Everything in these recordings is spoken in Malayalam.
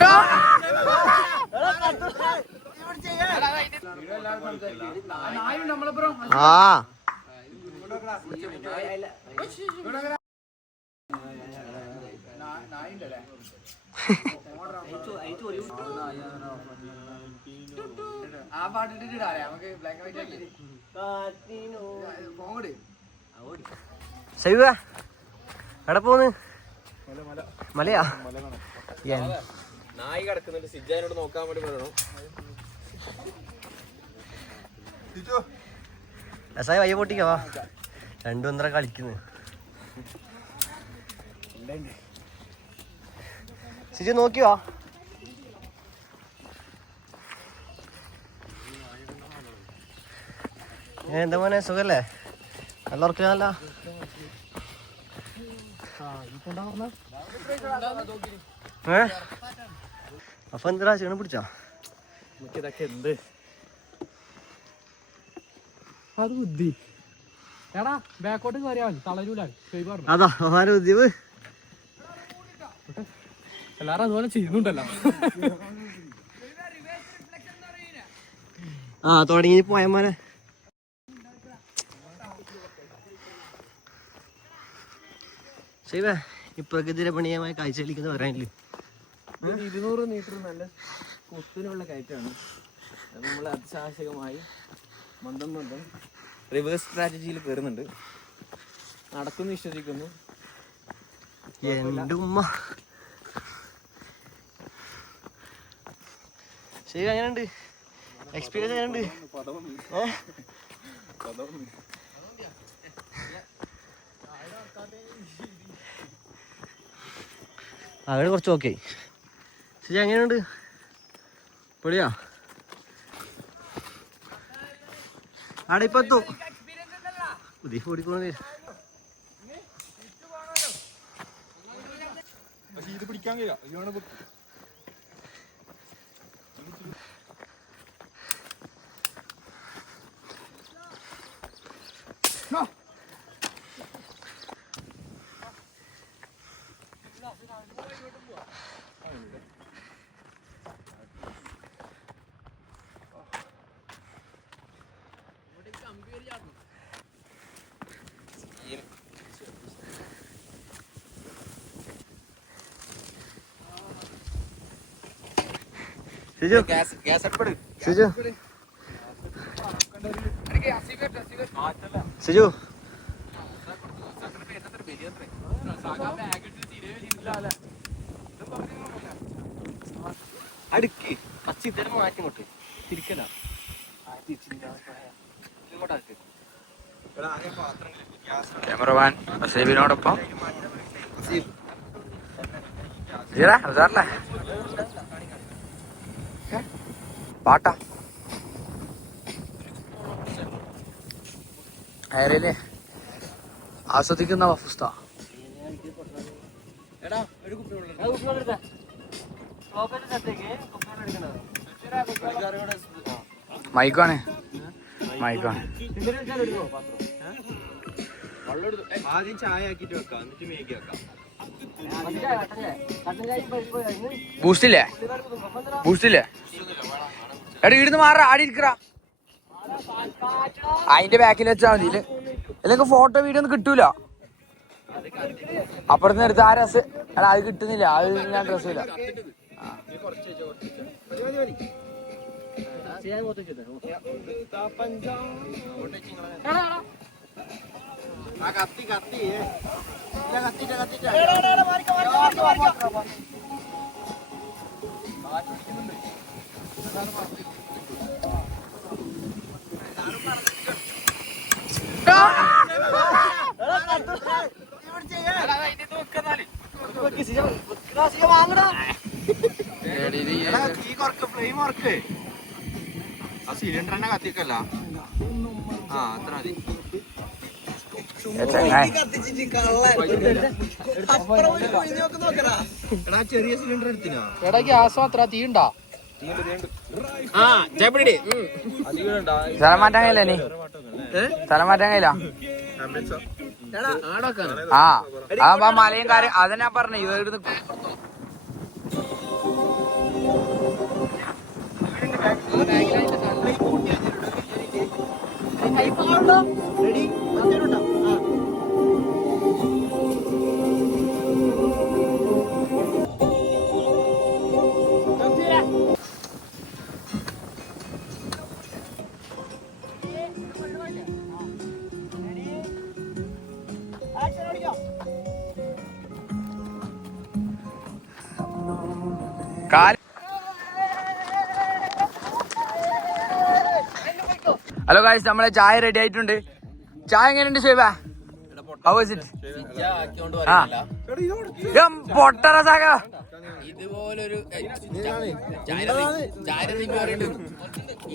ആ ആ പാട്ടിട്ടിട്ടാ നമുക്ക് ബ്ലാക്ക് ആൻഡ് വൈറ്റ് ശൈവ എവിടെ പോന്ന്? മലയാ? നായി കിടക്കുന്നുണ്ട്. സിജാനോട് നോക്കാൻ വേണ്ടി പറയണം. രസായി വയ്യ പൊട്ടിക്കവാ. രണ്ടും ഒന്നര കളിക്കുന്നു. സിജു നോക്കിയോ? എന്താ മോനെ സുഖല്ലേ? നല്ല ഉറക്കില്ല. അപ്പൊ എന്താ ക്ഷീണം പിടിച്ചാ? ഇതൊക്കെ എന്ത് അത് ബുദ്ധി എടാ ബാക്കോട്ട് കയറിയാൽ തളരൂല. അതാ ബുദ്ധിവ് എല്ലാരും അതുപോലെ ചെയ്യുന്നുണ്ടല്ലോ. ആ തുടങ്ങി പോയമാനെ. ശൈവേ ഈ പ്രകൃതി രമണീയമായ കാഴ്ചയിലേക്കെന്ന് പറയാനില്ലേ? 200 മീറ്റർ നല്ല കുത്തിനുള്ള കയറ്റാണ്. അത് നമ്മൾ അതിസാഹസികമായി മന്ദം റിവേഴ്സ് സ്ട്രാറ്റജിയിൽ കയറുന്നുണ്ട്. നടക്കുന്നു വിശ്വസിക്കുന്നു. എൻ്റെ ഉമ്മ ശരി എങ്ങനെയുണ്ട്? എക്സ്പീരിയൻസ് എങ്ങനെയുണ്ട്? അവിടെ കുറച്ച് ഓക്കെ. ശരി എങ്ങനെയുണ്ട്? പൊളിയാ? അവിടെ ഇപ്പൊ എത്തും. പുതിയ ഓടിക്കോണേ. ഇത് പിടിക്കാൻ കഴിയാ. സിജു സിജു സിജു അടുക്ക് പച്ച ഇതരം മാറ്റി ഇങ്ങോട്ട് തിരിക്കല. ക്യാമറമാൻ അസീബിനോടൊപ്പം പാട്ടാ ഹയറിലെ ആസ്വദിക്കുന്ന വഫുസ്ത. മൈക്കാണ് മൈക്കാണ്. ആദ്യം ചായ ആക്കിട്ട് വെക്കാം, എന്നിട്ട് മേഗി വെക്കാം. ബൂസ്റ്റില്ലേ ബൂസ്റ്റില്ലേ? എടാ ഇവിടുന്ന് മാറ ആടി ഇരിക്കടാ. അതിന്റെ ബാക്കിൽ വെച്ചാൽ മതി. അല്ലെങ്കിൽ ഫോട്ടോ വീഡിയോ ഒന്നും കിട്ടൂല. അപ്പുറത്ത് എടുത്ത് ആ രസം എടാ അത് കിട്ടുന്നില്ല. അത് ഞാൻ ഡ്രസ്സില്ല. ആ സിലിണ്ടർ തന്നെ കത്തിക്കല്ല. ആ അത്ര മതി. ചെറിയ സിലിണ്ടർ എടുത്തിനാ? എടാ ഗ്യാസ് മാത്ര തീ ഉണ്ടാ? സ്ഥലം മാറ്റാൻ കഴിയില്ല. നീ സ്ഥലം മാറ്റാൻ കഴിയില്ല. ആ മലയും കാര്യം അതന്നെ പറഞ്ഞേ. ഇവിടുന്ന് ഹലോ ഗായ്സ്, നമ്മളെ ചായ റെഡി ആയിട്ടുണ്ട്. ചായ എങ്ങനെയുണ്ട് ഷേബ? ഇതുപോലൊരു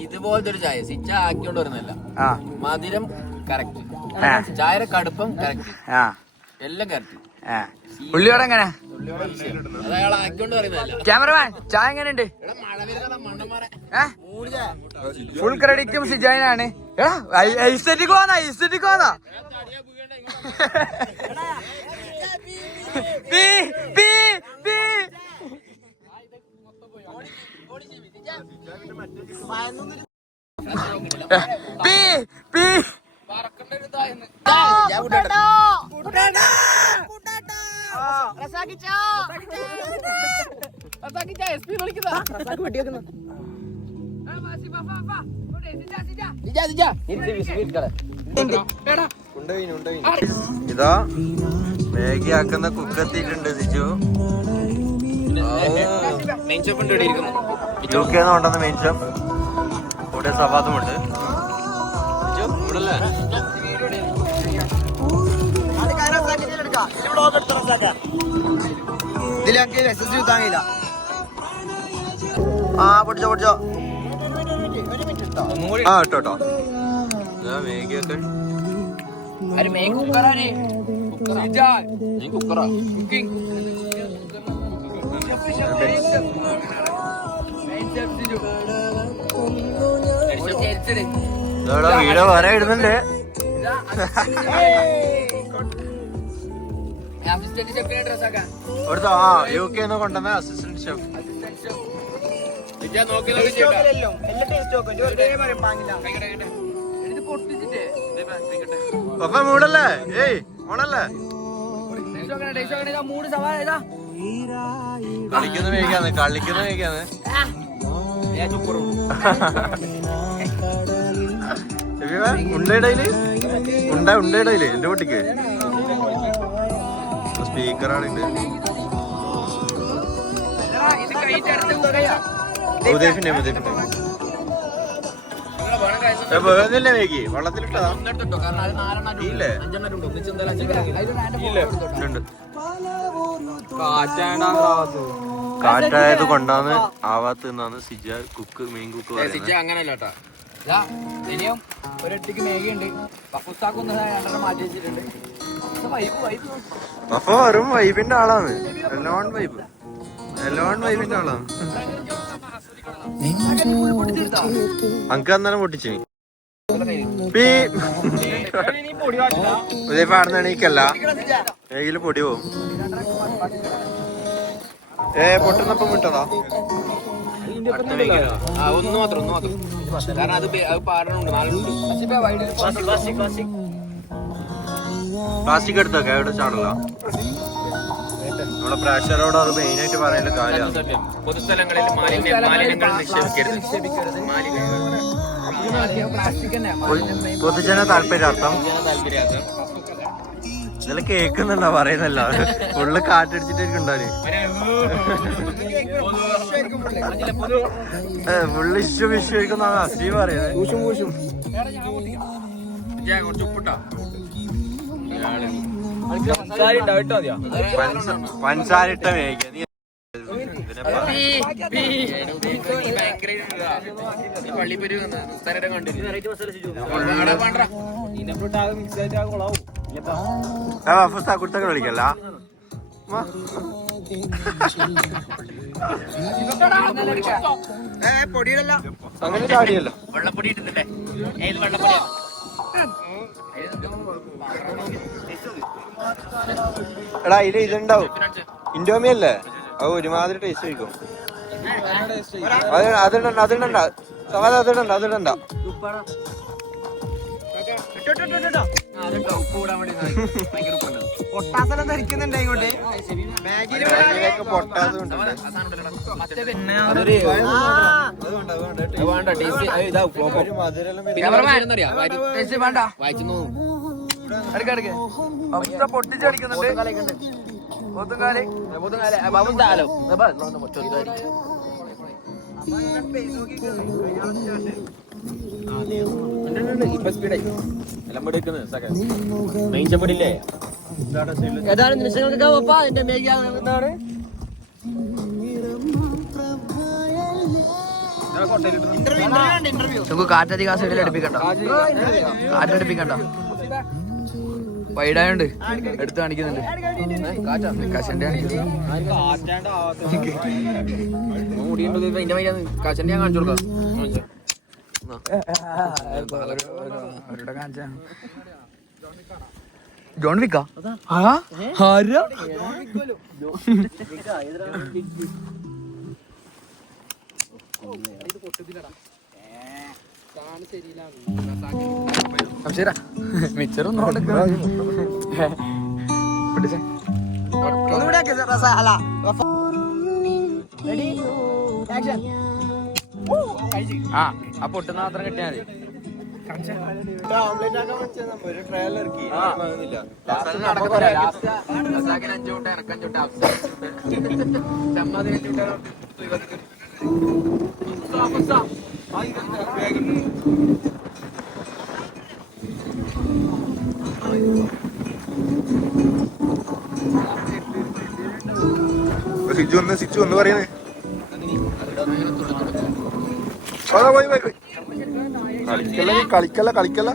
ഇതുപോലത്തെ ഒരു ചായ സിച്ച ആക്കിയോണ്ട് വരുന്നല്ല. മധുരം കറക്റ്റ്, ചായയുടെ കടുപ്പം കറക്റ്റ്, എല്ലാം കറക്റ്റ്. ഉള്ളിയോടെ എങ്ങനെ? അതയാൾ ആക്കിയോണ്ട് പറയുന്നതല്ല. ക്യാമറമാൻ ചായ എങ്ങനെയുണ്ട്? ഫുൾ ക്രെഡിറ്റും സിജാനാണ്. ഐസ്തെറ്റിക് പോന്നാ, ഐസ്തെറ്റിക് പോന്നാ. ഇതാ മാഗി ആക്കുന്ന കുക്കെത്തിയിട്ടുണ്ട് സിജു. UK കൊണ്ടുവന്ന മെയിൻ ഷോപ്പ്. കൂടെ സവാദുമുണ്ട്. പൊടിച്ചോ പൊടിച്ചോ. ഇട്ടോ മേഗിയൊക്കെ വീഡിയോ വേറെ ഇടുന്നുണ്ട്. ഇവിടുത്തെ UK കൊണ്ടുവന്ന അസിസ്റ്റന്റ് ഷെഫ്. പപ്പ മൂടല്ലേ? ഏയ് ഓണല്ലേ? കളിക്കുന്ന വേഗാന്ന്, കളിക്കുന്ന വേഗാന്ന്. ഉണ്ടയിടയില് ഉണ്ടയിടയില് എന്റെ കുട്ടിക്ക് സ്പീക്കറാണ് ഇത്. ഉദയഫിന്റെ വേഗില്ലേ മേഗി? വെള്ളത്തിലിട്ടതാ? ഇല്ലേ? കാറ്റായത് കൊണ്ടാണ് ആവാത്ത എന്നാണ് സിജ കുക്ക് മെയിൻ കുക്ക് പറയുന്നത്. അങ്ങനല്ല കേട്ടോ. ഇനിയും ഒരൊറ്റക്ക് മേഘയുണ്ട്. മാറ്റി വെച്ചിട്ടുണ്ട്. അപ്പൊ വെറും വൈബിന്റെ ആളാണ്. എല്ലാം വൈബിന്റെ ആളാണ്. അങ്ക് അന്നേരം പൊട്ടിച്ചു പാടുന്ന എണീക്കല്ല. ഏകില് പൊടി പോവും. പൊട്ടുന്നപ്പം വിട്ടതാ. ഒന്ന് മാത്രം കാരണം അത് പാടുന്നുണ്ട്. പ്ലാസ്റ്റിക് എടുത്തൊക്കെ അവിടെ ചാടല. നമ്മളെ പ്രേക്ഷകരോട് അത് മെയിൻ ആയിട്ട് പറയുന്ന കാര്യമാണ്. പൊതുസ്ഥലങ്ങളിൽ മാലിന്യങ്ങൾ നിക്ഷേപിക്കരുത്. പൊതുജന താല്പര്യാർത്ഥം ഇതെല്ലാം കേക്കുന്നുണ്ടോ പറയുന്നല്ല. ഫുള്ള് കാറ്റടിച്ചിട്ടായിരിക്കും ഉണ്ടാല്. ഫുള്ള് ഇഷ്യൂ ആയിരിക്കും അസീ പറയുന്നത്. പഞ്ചാരിട്ട മേഘ കുടുത്തൊക്കെ കളിക്കല്ല. അങ്ങനെ ചാടിയല്ലോ. വെള്ളപ്പൊടി ഇട്ടില്ലേ? ഏത് വെള്ളപ്പൊടിയാ? എടാ ഇത് ഇതുണ്ടാവും. ഇൻഡോമി അല്ലേ? അത് ഒരുമാതിരി ടേസ്റ്റ് ആയിരിക്കും. അതുണ്ടണ്ട അതിടണ്ട പൊട്ടാസെല്ലാം ധരിക്കുന്നുണ്ട് ഇങ്ങോട്ട് പൊട്ടിച്ചടിക്കുന്നുണ്ട് ഏതാനും നിമിഷങ്ങൾക്ക് അതിന്റെ മേഘാണ് നമുക്ക് കാറ്റധികം സൈഡിൽ അടുപ്പിക്കണ്ട, കാറ്റടുപ്പിക്കണ്ട, വൈഡായോണ്ട് എടുത്ത് കാണിക്കുന്നുണ്ട്. കാശന്റെ കാശന്റെ ഞാൻ കാണിച്ചു കൊടുക്കാം. ജോൺ വിക്ക മിച്ചറൊന്നും ആ പൊട്ടുന്ന മാത്രം കിട്ടിയാ സിച്ചു ഒന്ന് പറയുന്നേ. പോയി കളിക്കല്ല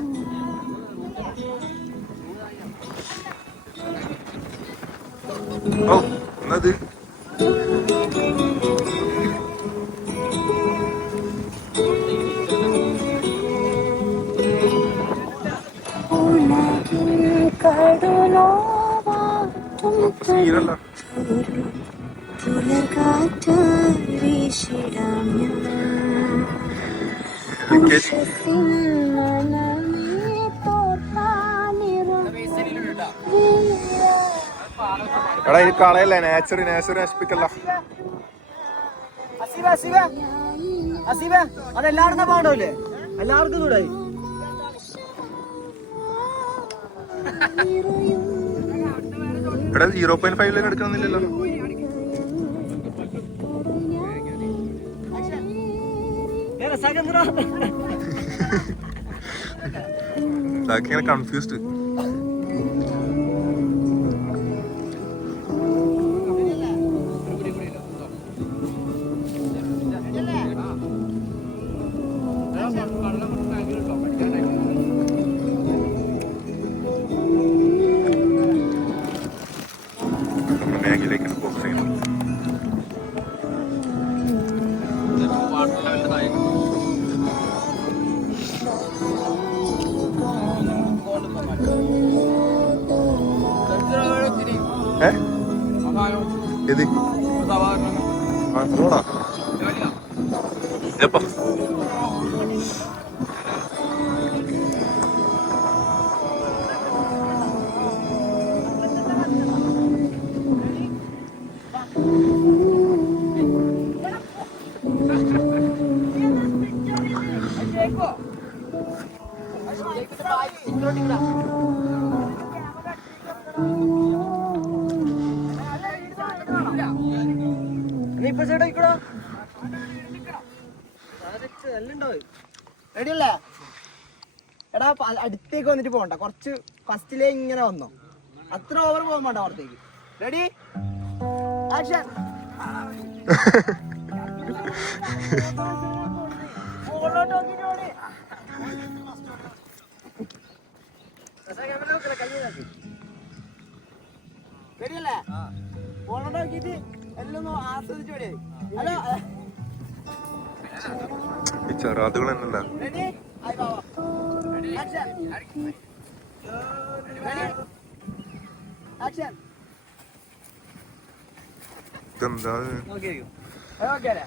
ഓ എന്നത് സീനല്ല എടാ ഇത് കളയല്ലേ, നാച്ചർ നശിപ്പിക്കല്ല. അതെല്ലാവർക്കും പാടല്ലേ, എല്ലാവർക്കും കൂടെ എടാ 0.5 എടുക്കണമെന്നില്ലല്ലോ. ഇങ്ങനെ കൺഫ്യൂസ്ഡ്. ബാങ്കിലേക്ക് ബോക്സ് ചെയ്യണം. ഏത് റോഡാ ഇല്ലപ്പാ. റെഡിയല്ലേ? എടാ അടുത്തേക്ക് വന്നിട്ട് പോകണ്ട, കുറച്ച് ഫസ്റ്റിലേ ഇങ്ങനെ വന്നോ, അത്ര ഓവർ പോകാൻ വേണ്ട പുറത്തേക്ക്. Ready action. റെഡിയല്ലേ? ഫോണോട്ട് നോക്കിയിട്ട് എല്ലാം ഒന്ന് ആസ്വദിച്ചു വിടേ. ഹലോ ചെറാതുകൾ എന്നല്ല. Ready action. ആക്ഷൻ. ഇതെന്താ ഓക്കെ അല്ലേ?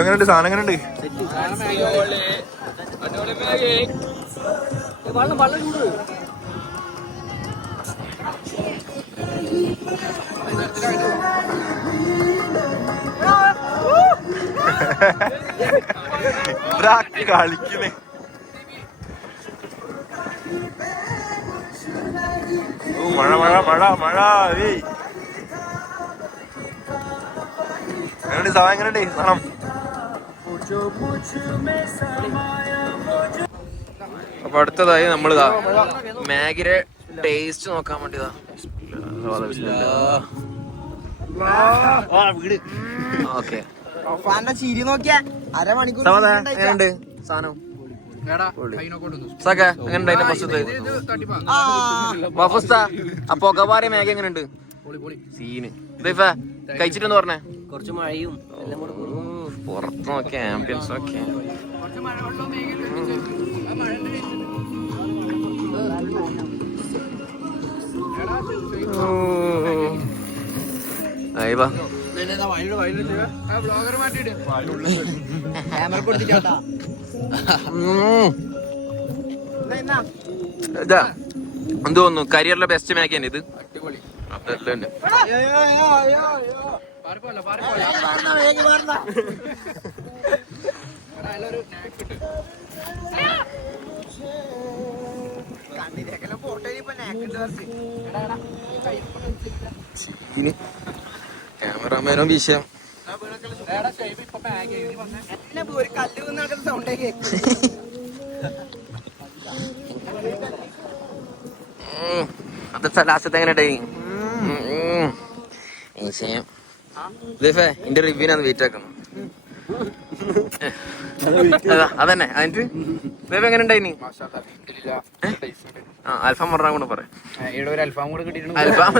എങ്ങനെയുണ്ട് സാധനം എങ്ങനെയുണ്ട്? കളിക്കുന്നേ മഴ മഴ മഴ മഴ. എങ്ങനെയുണ്ട് സാധനം എങ്ങനെയുണ്ട് സാധനം? അപ്പൊ അടുത്തതായി നമ്മളിതാ മാഗിയുടെ ടേസ്റ്റ് നോക്കാൻ വേണ്ടിതാ. ഓക്കെ ചിരി നോക്കിയാ അരമണിക്കൂർ എങ്ങനെയുണ്ട് സാധനം? എങ്ങനെയുണ്ട് അതിന്റെ ഫസ്റ്റ് ആ പൊകവാരി മാഗി എങ്ങനെയുണ്ട്? സീന് കഴിച്ചിട്ടെന്ന് പറഞ്ഞേ. കുറച്ച് മഴയും പുറത്ത് നോക്കിയ ആംബിയൻസ് ഒക്കെ എന്ത് തോന്നുന്നു? കരിയറിലെ ബെസ്റ്റ് മാഗി തന്നെ ഇത്. ക്യാമറാമാനോ വിഷയം. ഒരു കല്ല് വന്നാക്കുന്ന സൗണ്ടേ അത് ലാസ്റ്റത്തെ എങ്ങനെ വിഷയം. എന്റെ റിവ്യൂനാണ് വെയിറ്റ് ആക്കണം. അതന്നെ അതിന് വേവ് എങ്ങനെ ഉണ്ടായിനി? അൽഫാം പറഞ്ഞാൽ കൂടെ പറയാം. അൽഫാം കൂടെ കിട്ടിയിട്ടുണ്ട്. അൽഫാം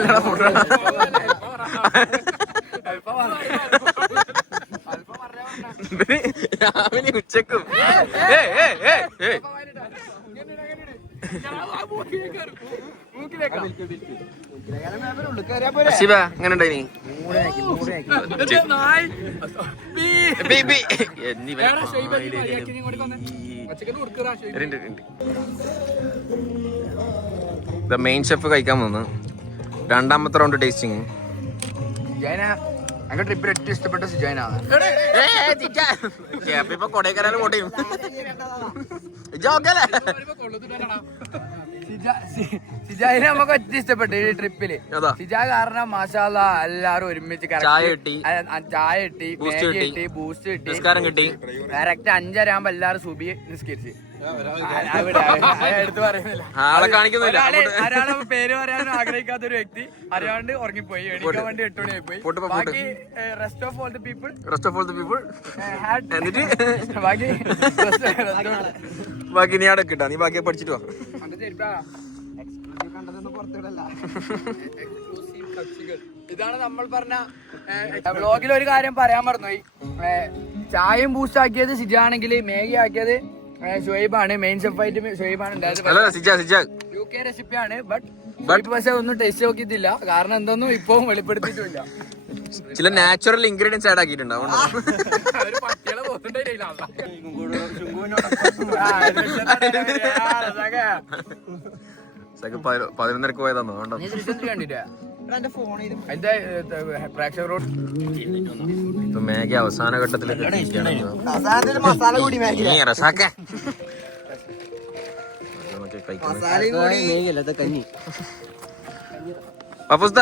രാവിലെ ഉച്ചക്കും ശിവ എങ്ങനെ ഉണ്ടായിനി? മെയിൻ ഷെഫ് കഴിക്കാൻ വന്നു. രണ്ടാമത്തെ റൗണ്ട് ടേസ്റ്റിങ്. ട്രിപ്പിൽ ഏറ്റവും ഇഷ്ടപ്പെട്ട സിജാനാണ്. ഇപ്പൊ കൊടൈക്കനാൽ കോട്ടയും സിജാനെ നമുക്ക് ഏറ്റവും ഇഷ്ടപ്പെട്ടു ഈ ട്രിപ്പില്. സിജാ കാരണം മാഷാല്ലാ എല്ലാരും ഒരുമിച്ച് ചായ കിട്ടി, മാഗി കിട്ടി, ബൂസ്റ്റ് കിട്ടി, നിസ്കാരം കിട്ടി. കറക്റ്റ് 5:30 ആകുമ്പോ എല്ലാരും സുബി നിസ്കരിച്ച്. എടുത്ത് പറയുന്നില്ല, ആളെ കാണിക്കുന്നില്ല. ഒരാളെ പേര് പറയാനും ആഗ്രഹിക്കാത്ത ഒരു വ്യക്തി അറിയാണ്ട് ഉറങ്ങിപ്പോയി. എണീക്കാൻ വേണ്ടി 8 മണിയായി പോയി. ബാക്കി rest of all the people എന്നിട്ട് ബാക്കി ബാക്കി നീ അവിടെ കിട്ടാ. നീ ബാക്കി പഠിച്ചിട്ട് വാ. ഇതാണ് നമ്മൾ പറഞ്ഞ വ്ളോഗിൽ ഒരു കാര്യം പറയാൻ മറന്നുപോയി. ചായയും ബൂസ്റ്റ് ആക്കിയത് സിജാണെങ്കിൽ മാഗി ആക്കിയത് ഷുഹൈബാണ്. മെയിൻ ഷെഫായിട്ട് ഷുഹൈബാണ് ഉണ്ടായത്. UK റെസിപ്പിയാണ്. ബട്ട് പക്ഷെ ഒന്നും ടേസ്റ്റ് നോക്കിയിട്ടില്ല. കാരണം എന്തൊന്നും ഇപ്പം വെളിപ്പെടുത്തിയിട്ടില്ല. ചില നാച്ചുറൽ ഇൻഗ്രീഡിയൻസ് ആഡ് ആക്കിയിട്ടുണ്ടാവും. 11:30 പോയതാന്നോ? കണ്ടിട്ടാ അതിന്റെ പ്രേക്ഷകരോട് ഇപ്പൊ മാഗി അവസാന ഘട്ടത്തിലേക്ക് അപ്പുസ്ത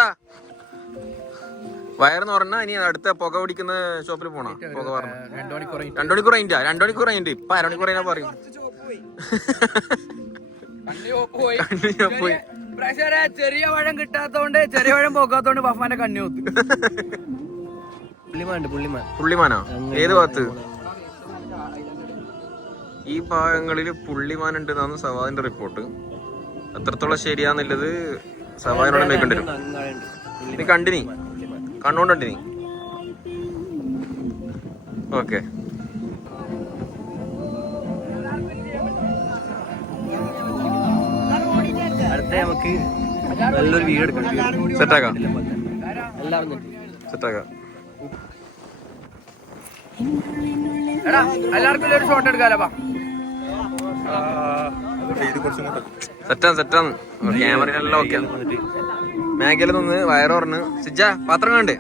വയറെന്ന് പറഞ്ഞാ ഇനി അടുത്ത പുക പിടിക്കുന്ന ഷോപ്പിൽ പോണോ? പുക പറഞ്ഞു 2 മണിക്കൂർ കഴിഞ്ഞാ 2 മണിക്കൂർ കഴിഞ്ഞിട്ട് ഇപ്പൊ 1 മണിക്കൂർ കഴിഞ്ഞാ പറയും. പോയി ചെറിയ പഴം കിട്ടാത്തോണ്ട് ചെറിയ പഴം പോക്കാത്തോണ്ട് ബഫാന്റെ കണ്ണി നോത്ത്. പുള്ളിമാനോ? ഏത് ഭാഗത്ത്? ഈ ഭാഗങ്ങളില് പുള്ളിമാൻ ഉണ്ട് എന്നാണ് സവാദിന്റെ റിപ്പോർട്ട്. എത്രത്തോളം ശരിയാന്നുള്ളത് സവാദിനോട് നോക്കേണ്ടി വരും. നീ കണ്ടിനി കണ്ണോണ്ടിനി. ഓക്കെ അടുത്ത നമുക്ക് നല്ലൊരു വീഡിയോ എടുക്കണം. സെറ്റാക്കാം. എടാ എല്ലാവർക്കും ഒരു ഷോട്ട് എടുക്കാലോ. സെറ്റാന്ന് ക്യാമറയിലെല്ലാം ഓക്കെ. മേഖല നിന്ന് വയറോർന്ന് സിജ പാത്രം കണ്ടേ.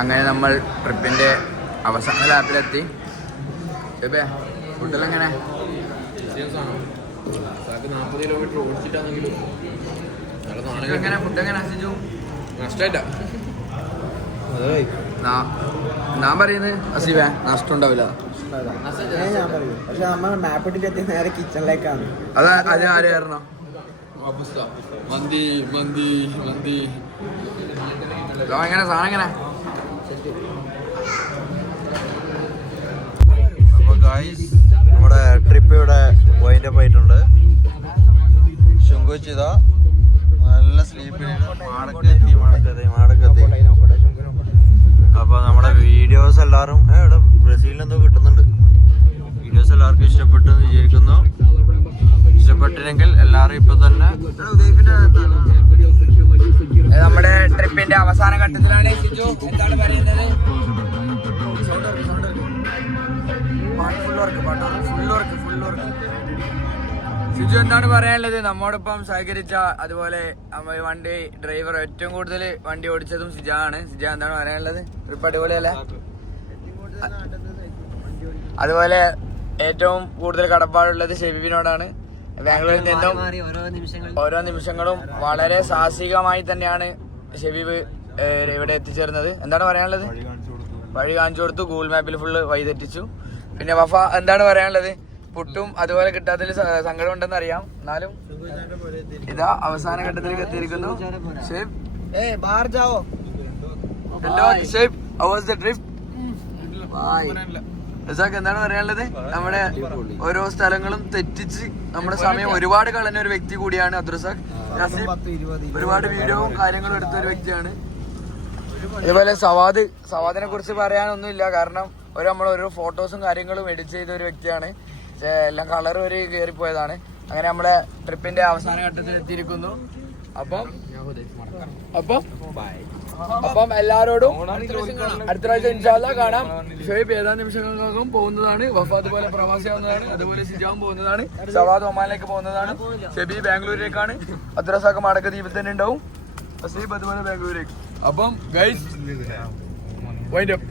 അങ്ങനെ നമ്മൾ ട്രിപ്പിന്റെ അവസാന ലാപ്പിലെത്തി. ഫുഡെല്ലാം എങ്ങനെ? 40 കിലോമീറ്റർ ഓടിച്ചിട്ടാണെങ്കിലും എങ്ങനെ ഫുഡ് എങ്ങനെ സിജു? നഷ്ടമായിട്ടാ ഞാൻ പറയുന്നത് അസീബേ നഷ്ടം ഉണ്ടാവില്ല. പക്ഷെ നമ്മൾ മാപ്പിട്ടിട്ട് എത്തി നേരെ കിച്ചണിലേക്കാണ്. അത് ആരായിരുന്നു? മന്തി മന്തി മന്തി എങ്ങനെ സാധനം എങ്ങനെ? അപ്പൊ ഗായ്സ് നമ്മുടെ ട്രിപ്പ് ഇവിടെ വൈൻഡപ്പ് ആയിട്ടുണ്ട്. ശുങ്കുച്ചിത നല്ല സ്ലീപ്പിന് മാടക്കെത്തി. അപ്പൊ നമ്മുടെ വീഡിയോസ് എല്ലാവരും ഇവിടെ ബ്രസീലിൽ എന്തോ കിട്ടുന്നുണ്ട്. വീഡിയോസ് എല്ലാവർക്കും ഇഷ്ടപ്പെട്ടു എന്ന് വിചാരിക്കുന്നു. ഇഷ്ടപ്പെട്ടില്ലെങ്കിൽ എല്ലാവരും ഇപ്പൊ തന്നെ നമ്മുടെ ട്രിപ്പിന്റെ അവസാന ഘട്ടത്തിലാണ്. സിജു എന്താണ് പറയുന്നത്? സിജു എന്താണ് പറയാനുള്ളത്? നമ്മോടൊപ്പം സഹകരിച്ച അതുപോലെ വണ്ടി ഡ്രൈവർ ഏറ്റവും കൂടുതൽ വണ്ടി ഓടിച്ചതും സിജാണ്. സിജ എന്താണ് പറയാനുള്ളത്? ട്രിപ്പ് അടിപൊളിയല്ലേ? അതുപോലെ ഏറ്റവും കൂടുതൽ കടപ്പാടുള്ളത് ഷെബീബിനോടാണ്. ബാംഗ്ലൂരിൽ നിന്നും ഓരോ നിമിഷങ്ങളും വളരെ സാഹസികമായി തന്നെയാണ് ഷെബീബ് ഇവിടെ എത്തിച്ചേർന്നത്. എന്താണ് പറയാനുള്ളത്? വഴി കാണിച്ചു കൊടുത്തു. ഗൂഗിൾ മാപ്പിൽ ഫുള്ള് വഴി തെറ്റിച്ചു. പിന്നെ വഫ എന്താണ് പറയാനുള്ളത്? പുട്ടും അതുപോലെ കിട്ടാത്തതിൽ സങ്കടം ഉണ്ടെന്ന് അറിയാം. എന്നാലും ഇതാ അവസാന ഘട്ടത്തിലേക്ക് എത്തിയിരിക്കുന്നു. എന്താണ് പറയാനുള്ളത്? നമ്മുടെ ഓരോ സ്ഥലങ്ങളും തെറ്റിച്ച് നമ്മുടെ സമയം ഒരുപാട് കളഞ്ഞ ഒരു വ്യക്തി കൂടിയാണ് അബ്ദുറസാഖ്. ഒരുപാട് വീഡിയോയും കാര്യങ്ങളും എടുത്ത ഒരു വ്യക്തിയാണ്. ഇതുപോലെ സവാദിനെ കുറിച്ച് പറയാനൊന്നുമില്ല. കാരണം നമ്മൾ ഓരോ ഫോട്ടോസും കാര്യങ്ങളും എഡിറ്റ് ചെയ്ത ഒരു വ്യക്തിയാണ്. എല്ലാം കളർ വരെ കയറിപ്പോയതാണ്. അങ്ങനെ നമ്മുടെ ട്രിപ്പിന്റെ അവസാന ഘട്ടത്തിൽ എത്തിയിരിക്കുന്നു. അപ്പം എല്ലാരോടും അടുത്ത പ്രാവശ്യം ഇൻഷാല്ലാ കാണാം. ഷുഹൈബ് ഏതാനും നിമിഷങ്ങൾക്കും പോകുന്നതാണ്. വഫ അതുപോലെ പ്രവാസിയാവുന്നതാണ്. അതുപോലെ സിജാവും പോകുന്നതാണ്. സവാദ് ഒമാനിലേക്ക് പോകുന്നതാണ്. ഷെബി ബാംഗ്ലൂരിലേക്കാണ്. അബ്ദുറസാഖ് മാടക്കദ്വീപിൽ തന്നെ ഉണ്ടാവും. അസീബ് അതുപോലെ ബാംഗ്ലൂരിലേക്ക്. അപ്പം ഗൈസ് വൈൻഡ് അപ്പ്.